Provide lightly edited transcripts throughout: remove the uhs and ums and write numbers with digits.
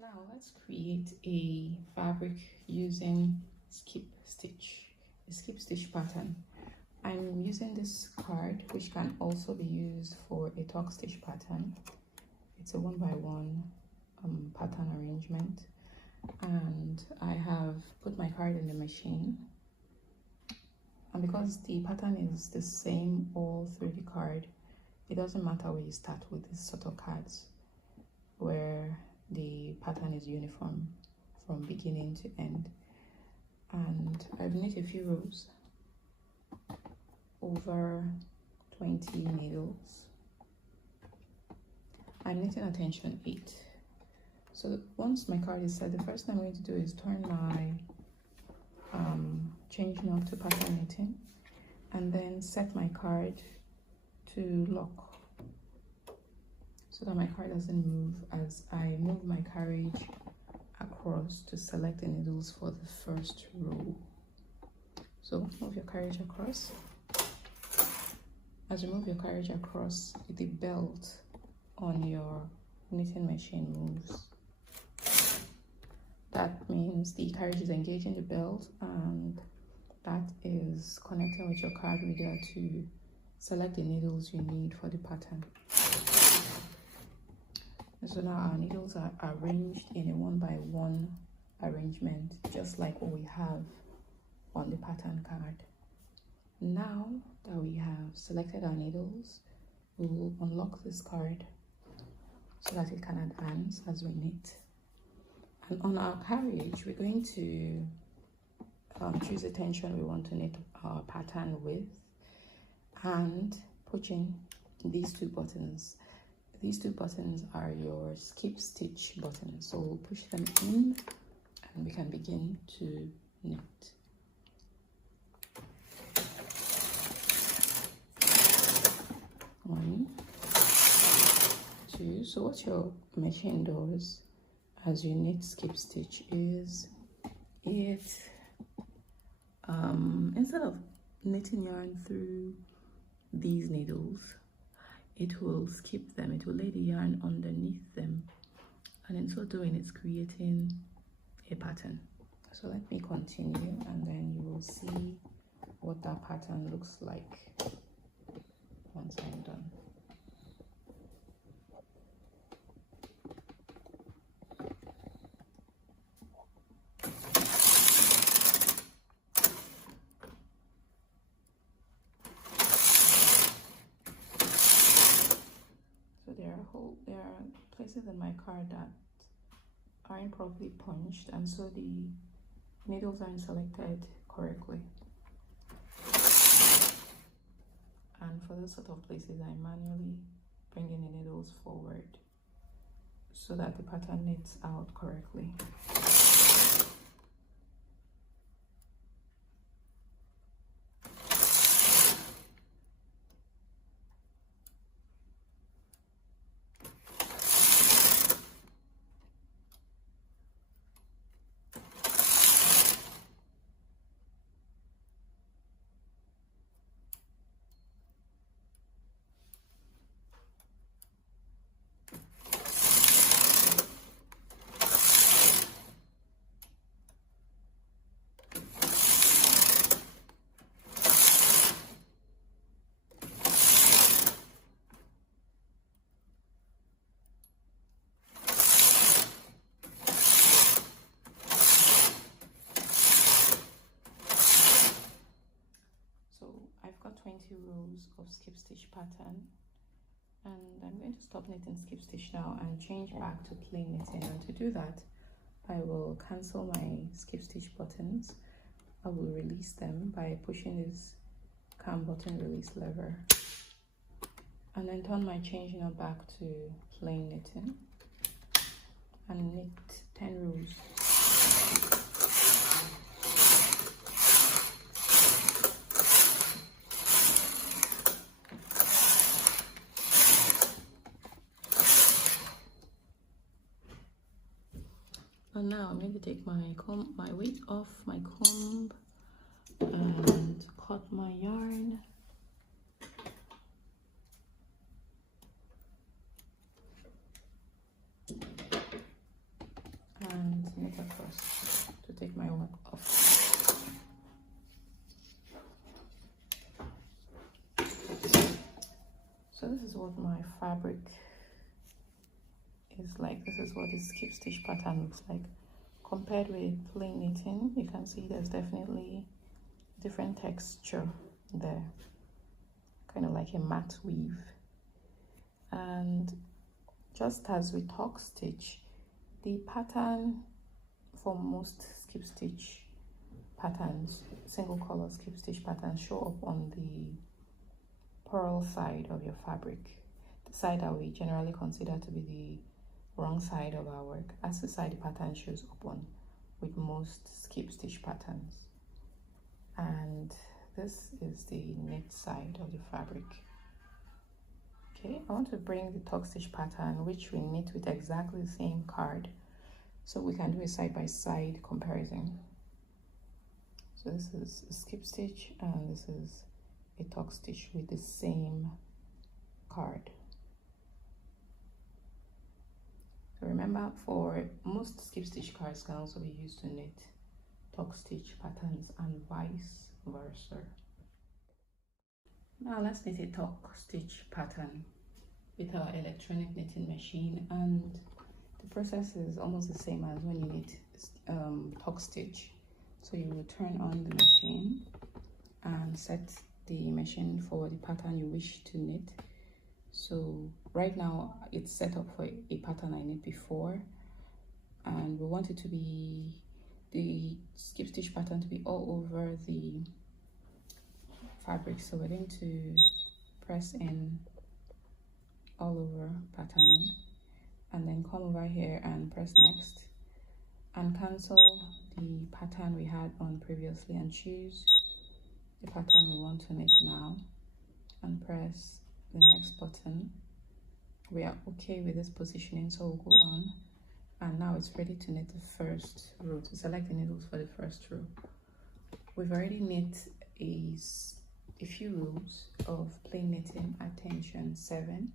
Now let's create a fabric using skip stitch, a skip stitch pattern. I'm using this card, which can also be used for a tuck stitch pattern. It's a 1x1 pattern arrangement, and I have put my card in the machine. And because the pattern is the same all through the card, it doesn't matter where you start with these sort of cards, where the pattern is uniform from beginning to end. And I've knit a few rows, over 20 needles. I'm knitting at tension 8. So once my card is set, the first thing I'm going to do is turn my change knot to pattern knitting, and then set my card to lock, so that my card doesn't move as I move my carriage across to select the needles for the first row. So move your carriage across. As you move your carriage across, the belt on your knitting machine moves. That means the carriage is engaging the belt, and that is connecting with your card reader to select the needles you need for the pattern. So now our needles are arranged in a 1x1 arrangement, just like what we have on the pattern card. Now that we have selected our needles, we will unlock this card so that it can advance as we knit. And on our carriage, we're going to choose the tension we want to knit our pattern with, and push in these two buttons. These two buttons are your skip stitch buttons, so we'll push them in and we can begin to knit. One, two. So what your machine does as you knit skip stitch is it instead of knitting yarn through these needles, it will skip them. It will lay the yarn underneath them, and in so doing, it's creating a pattern. So let me continue, and then you will see what that pattern looks like once I'm done. There are places in my card that aren't properly punched, and so the needles aren't selected correctly. And for those sort of places, I manually bring in the needles forward so that the pattern knits out correctly. I've got 20 rows of skip stitch pattern, and I'm going to stop knitting skip stitch now and change back to plain knitting. And to do that, I will cancel my skip stitch buttons. I will release them by pushing this cam button release lever, and then turn my change knot back to plain knitting and knit 10 rows. And now I'm going to take my weight off my comb and cut my yarn. take my work off. So this is what my fabric is like. This is what the skip stitch pattern looks like. Compared with plain knitting, you can see there's definitely different texture there, kind of like a matte weave. And just as we tuck stitch, the pattern for most skip stitch patterns, single color skip stitch patterns, show up on the purl side of your fabric, the side that we generally consider to be the wrong side of our work. That's the side the pattern shows up on with most skip stitch patterns. And this is the knit side of the fabric. Okay, I want to bring the tuck stitch pattern, which we knit with exactly the same card, so we can do a side-by-side comparison. So this is a skip stitch and this is a tuck stitch with the same card. So remember, for most skip stitch cards can also be used to knit tuck stitch patterns and vice versa. Now let's knit a tuck stitch pattern with our electronic knitting machine, and the process is almost the same as when you knit tuck stitch. So you will turn on the machine and set the machine for the pattern you wish to knit. So right now it's set up for a pattern I knit before, and we want it to be the skip stitch pattern to be all over the fabric. So we're going to press in all over patterning and then come over here and press next and cancel the pattern we had on previously and choose the pattern we want to knit now and press the next button. We are okay with this positioning, so we'll go on, and now it's ready to knit the first row. To select the needles for the first row, we've already knit a few rows of plain knitting at tension 7.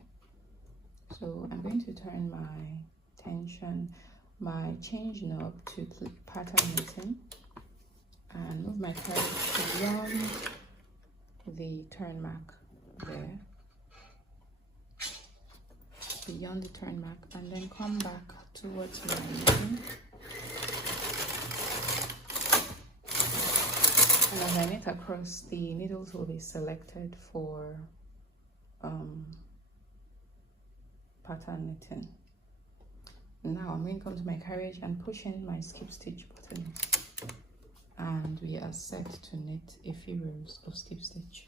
So I'm going to turn my change knob to pattern knitting and move my carriage beyond the turn mark there, beyond the turn mark, and then come back towards my knitting. And as I knit across, the needles will be selected for pattern knitting. Now I'm going to come to my carriage and push in my skip stitch button, and we are set to knit a few rows of skip stitch.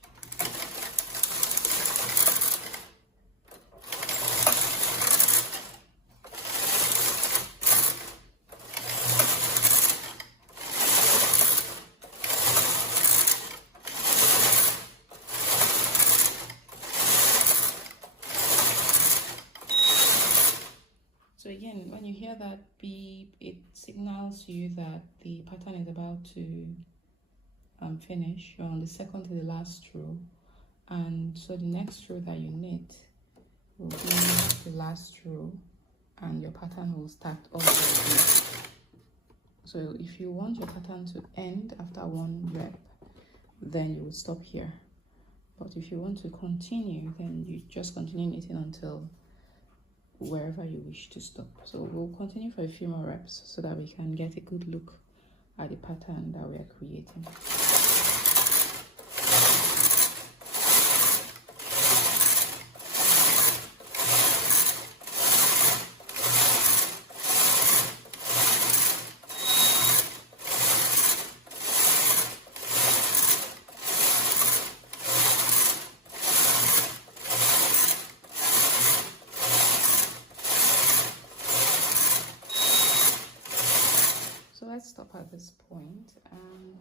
So again, when you hear that beep, it signals you that the pattern is about to finish. You're on the second to the last row, and so the next row that you knit will be the last row, and your pattern will start all over again. So if you want your pattern to end after one rep, then you will stop here. But if you want to continue, then you just continue knitting until wherever you wish to stop. So we'll continue for a few more reps so that we can get a good look at the pattern that we are creating. Let's stop at this point, and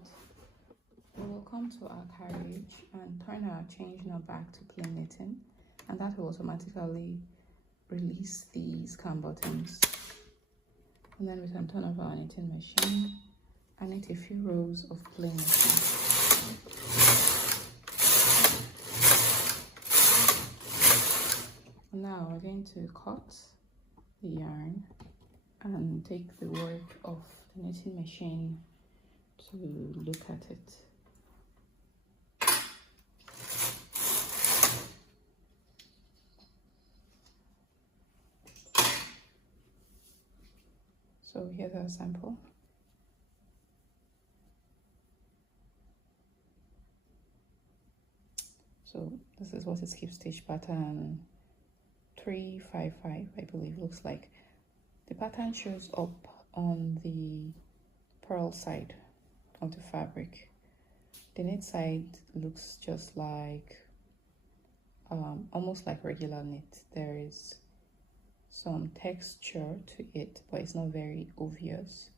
we will come to our carriage and turn our change knob back to plain knitting, and that will automatically release these cam buttons. And then we can turn off our knitting machine and knit a few rows of plain knitting. Now we're going to cut the yarn and take the work of the knitting machine to look at it. So here's our sample. So this is what a skip stitch pattern 355, I believe, looks like. The pattern shows up on the purl side of the fabric. The knit side looks just like almost like regular knit. There is some texture to it, but it's not very obvious,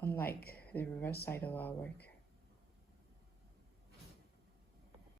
unlike the reverse side of our work.